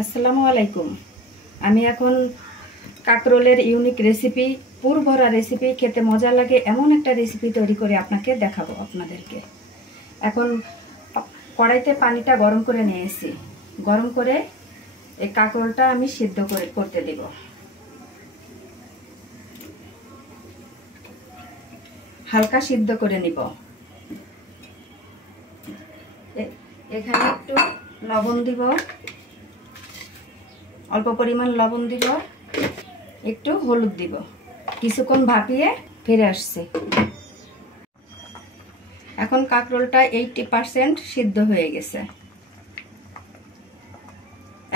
আসসালামু আলাইকুম। আমি এখন কাকরোলের ইউনিক রেসিপি, পুর ভরা রেসিপি, খেতে মজা লাগে এমন একটা রেসিপি তৈরি করে আপনাকে দেখাবো আপনাদেরকে। এখন কড়াইতে পানিটা গরম করে নিয়েছি। গরম করে এই কাকরোলটা আমি সিদ্ধ করতে দেব। হালকা সিদ্ধ করে নিব। এখানে একটু লবণ দিব, অল্প পরিমাণ লবণ দিব, একটু হলুদ দিব। কিছুক্ষণ ভাপিয়ে ফিরে আসছি। এখন কাকরোলটা 80% সিদ্ধ হয়ে গেছে।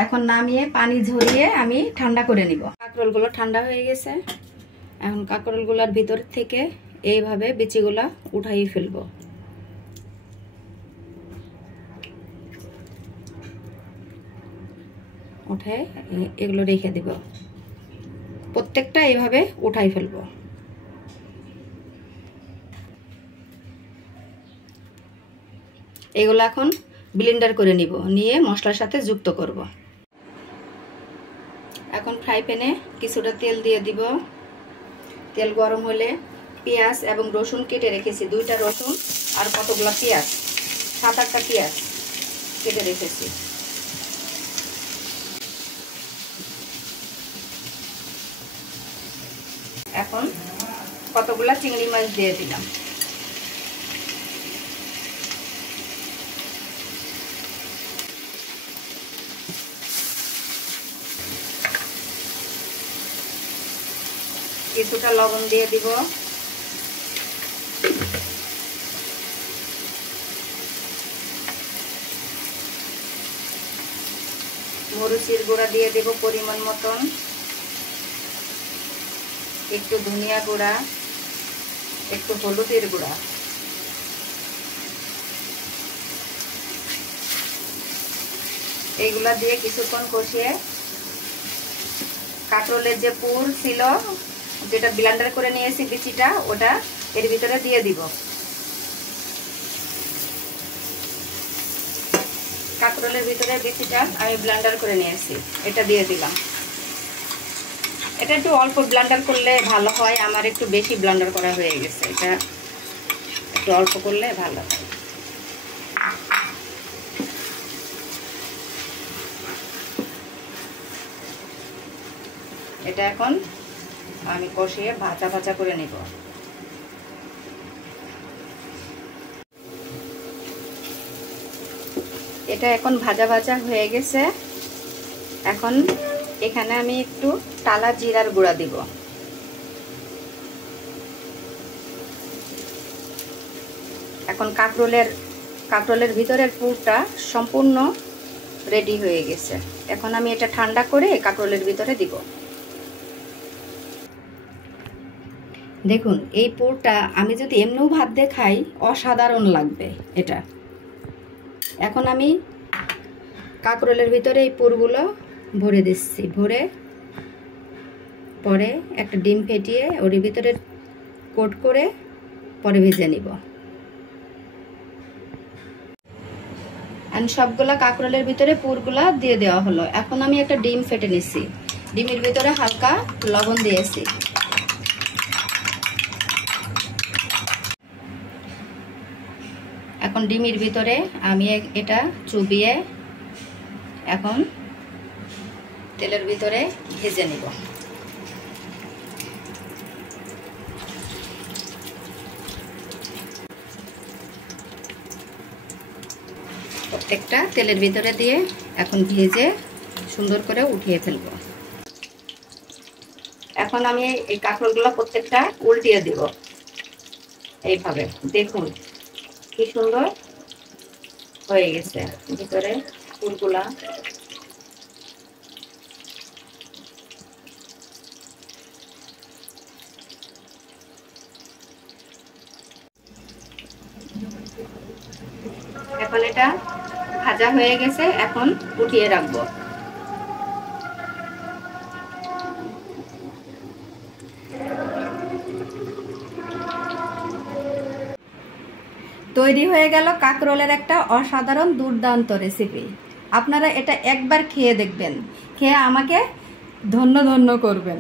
এখন নামিয়ে পানি ঝরিয়ে আমি ঠান্ডা করে নিব। কাকরোলগুলো ঠান্ডা হয়ে গেছে। এখন কাকরোলগুলোর ভিতর থেকে এইভাবে বিচিগুলা উঠাই ফেলবো। উঠে এগুলো রেখে দিব। প্রত্যেকটা এইভাবে উঠাই ফেলবো। এগুলো এখন ব্লেন্ডার করে নিব, নিয়ে মশলার সাথে যুক্ত করব। এখন ফ্রাই প্যানে কিছুটা তেল দিয়ে দিব। তেল গরম হলে পেঁয়াজ এবং রসুন কেটে রেখেছি, 2টা রসুন আর কতগুলো পেঁয়াজ, 7-8টা পেঁয়াজ কেটে রেখেছি। এখন কতগুলা চিংড়ি মাছ দিয়ে দিলাম। কিছুটা লবণ দিয়ে দিব। মরিচের গুঁড়া দিয়ে দেব পরিমাণ মতন, একটু ধনিয়া গুঁড়া, একটু হলুদের গুঁড়া। এইগুলা দিয়ে কিছুক্ষণ কষিয়ে কাঁকরোলের যে পুর ছিল, যেটা ব্লেন্ডার করে নিয়েছি বিচিটা, ওটা এর ভিতরে দিয়ে দিব। কাঁকরোলের ভিতরে বিচিটা আমি ব্লেন্ডার করে নিয়েছি, এটা দিয়ে দিলাম। এটা একটু অল্প ব্লেন্ডার করলে ভালো হয়, আমার একটু বেশি ব্লেন্ডার করা হয়ে গেছে। এটা একটু অল্প করলে ভালো হয়। এটা এখন আমি কষিয়ে ভাজা ভাজা করে নিব। এটা এখন ভাজা ভাজা হয়ে গেছে। এখন এখানে আমি একটু টালা জিরার গুঁড়া দিব। এখন কাকরোলের ভিতরের পুরটা সম্পূর্ণ রেডি হয়ে গেছে। এখন আমি এটা ঠান্ডা করে কাকরোলের ভিতরে দিব। দেখুন, এই পুরটা আমি যদি এমনিও ভাত দিয়ে খাই অসাধারণ লাগবে এটা। এখন আমি কাকরোলের ভিতরে এই পুরগুলো ভরে দিচ্ছি। ভরে পরে একটা ডিম ফেটিয়ে ওর ভিতরে কোট করে পরে ভেজে নিব। আর সবগুলা কাকরোলের ভিতরে পুরগুলা দিয়ে দেওয়া হলো। এখন আমি একটা ডিম ফেটে নিচ্ছি। ডিমের ভিতরে হালকা লবণ দিয়েছি। এখন ডিমের ভিতরে আমি এটা চুবিয়ে এখন তেলের ভিতরে ভেজে নিব। প্রত্যেকটা তেলের ভিতরে দিয়ে এখন ভেজে সুন্দর করে উঠিয়ে ফেলব। এখন আমি এই কাঁকরোলগুলো প্রত্যেকটা উল্টিয়ে দিব এইভাবে। দেখুন কি সুন্দর হয়ে গেছে ভিতরে পুরগুলা। এখন এটা ভাজা হয়ে গেছে, এখন উঠিয়ে রাখবো। তৈরি হয়ে গেল কাকরোলের একটা অসাধারণ দুর্দান্ত রেসিপি। আপনারা এটা একবার খেয়ে দেখবেন, খেয়ে আমাকে ধন্য ধন্য করবেন।